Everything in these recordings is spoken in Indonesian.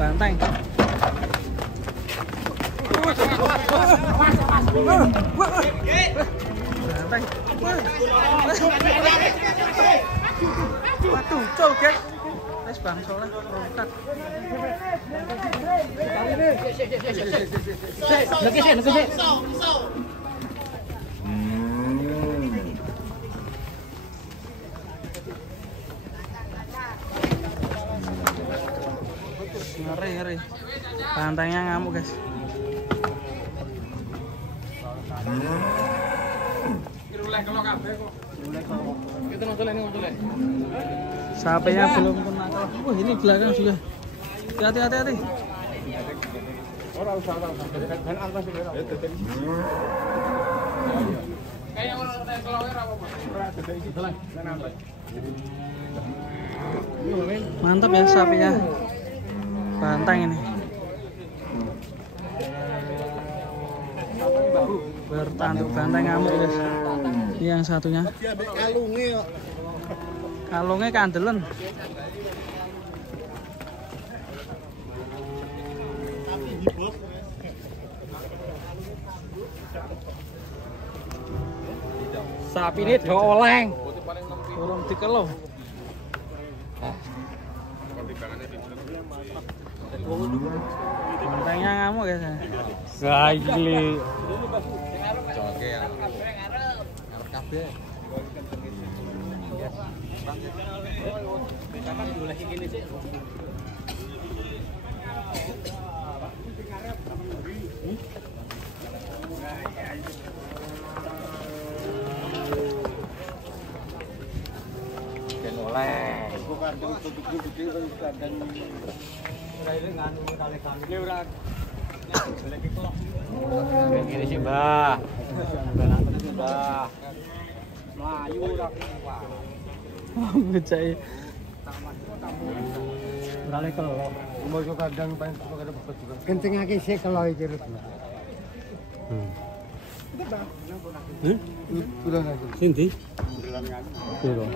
Banteng. Banteng. Waduh, coget. Wes Bang Soleh rokat. Ngeri. Bantengnya ngamuk, guys. Sapinya belum kena. Ini belakang juga. Hati-hati. Mantap ya sapinya. Banteng ini. Bertanduk banteng ngamuk, guys. Ini yang satunya. Kalungnya kandelen. Sapi ini oleng. Tolong dikelo. Bantengnya ngamuk, guys. Gili. Joge ya. Ngarep kabeh. Ini sih, Mbah. Melayu ora kuat. Bocah. Beralih ke lo. Mau ke kandang paling ada bekas juga. Kencengake sih kalau iki lho. Udah nggak? Sini. Tuh.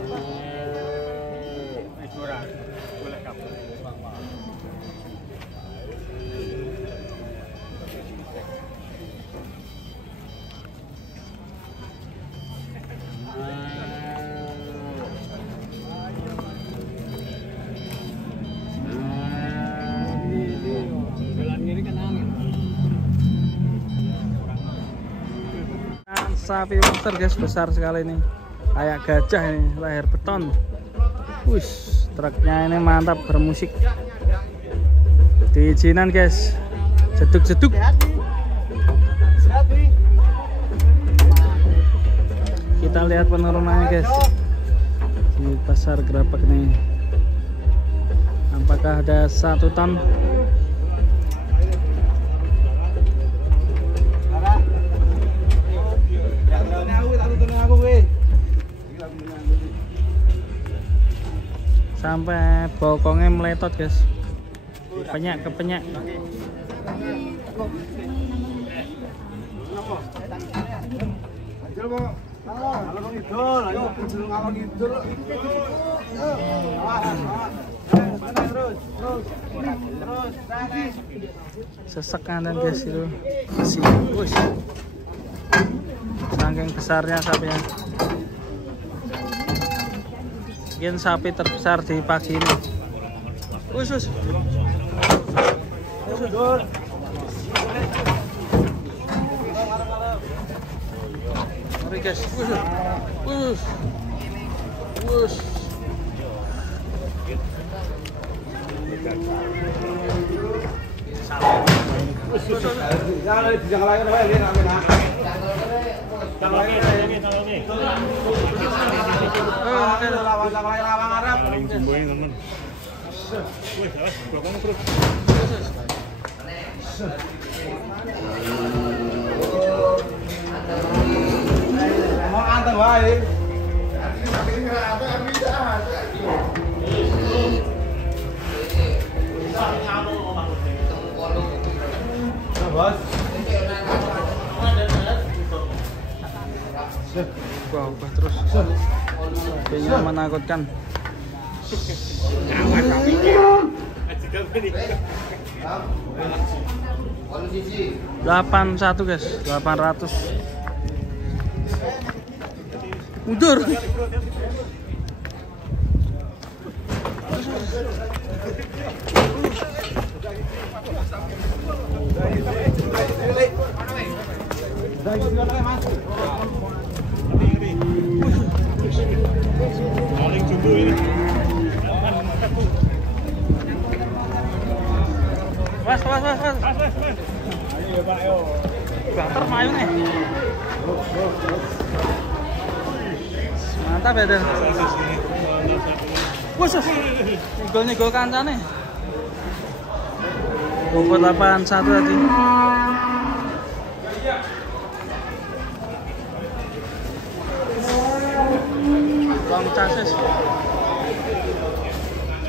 Sapi monster, guys, besar sekali ini, kayak gajah ini, leher beton. Wush, truknya ini mantap, bermusik. Diizinan, guys, jeduk-jeduk. Kita lihat penurunannya, guys, di pasar Gerabak nih. Apakah ada 1 ton? Sampai bokongnya meletot, guys. Kepenyak. Sesek kanan, guys, itu. Wush. Saking besarnya sapinya. Mungkin sapi terbesar di pagi ini. Usus. Mari, guys. Usus. Sapi. Ubah terus. Kayaknya menakutkan. 81 guys, 800. Mundur. Paling jumbo ini. Was. Ayo Pak, ayo. Banter mayu nih. Mantap ya, Den. Wus. Golnya gol kancane. Bobot 81 tadi. Bang cases.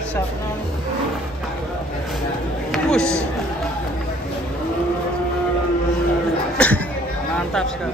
Sapna. Wus. Mantap sekali.